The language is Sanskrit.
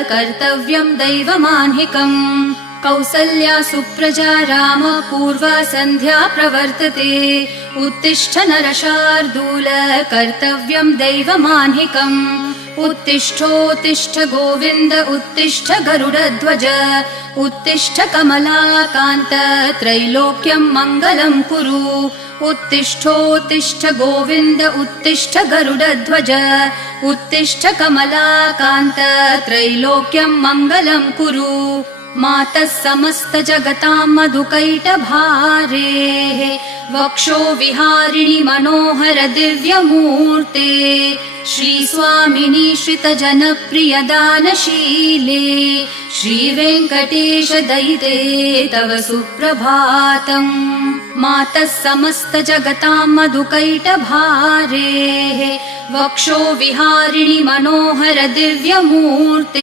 कर्तव्यं दैवमान्हिकम् कौसल्या सुप्रजा राम पूर्वा सन्ध्या प्रवर्तते उत्तिष्ठ नरशार्दूल कर्तव्यं दैवमान्हिकम् उत्तिष्ठोत्तिष्ठ गोविन्द उत्तिष्ठ गरुडध्वज उत्तिष्ठ कमलाकान्त त्रैलोक्यं मङ्गलं कुरु उत्तिष्ठोत्तिष्ठ गोविन्द उत्तिष्ठ गरुडध्वज उत्तिष्ठ कमलाकान्त त्रैलोक्यं मङ्गलं कुरु मातः समस्त जगतां मधुकैटभारेः वक्षो विहारिणि मनोहर दिव्यमूर्ते श्रीस्वामिनि श्रितजनप्रिय दानशीले श्रीवेङ्कटेश दयिते तव सुप्रभातम् मातः समस्त जगतां मधुकैटभारेः वक्षो विहारिणि मनोहर दिव्यमूर्ते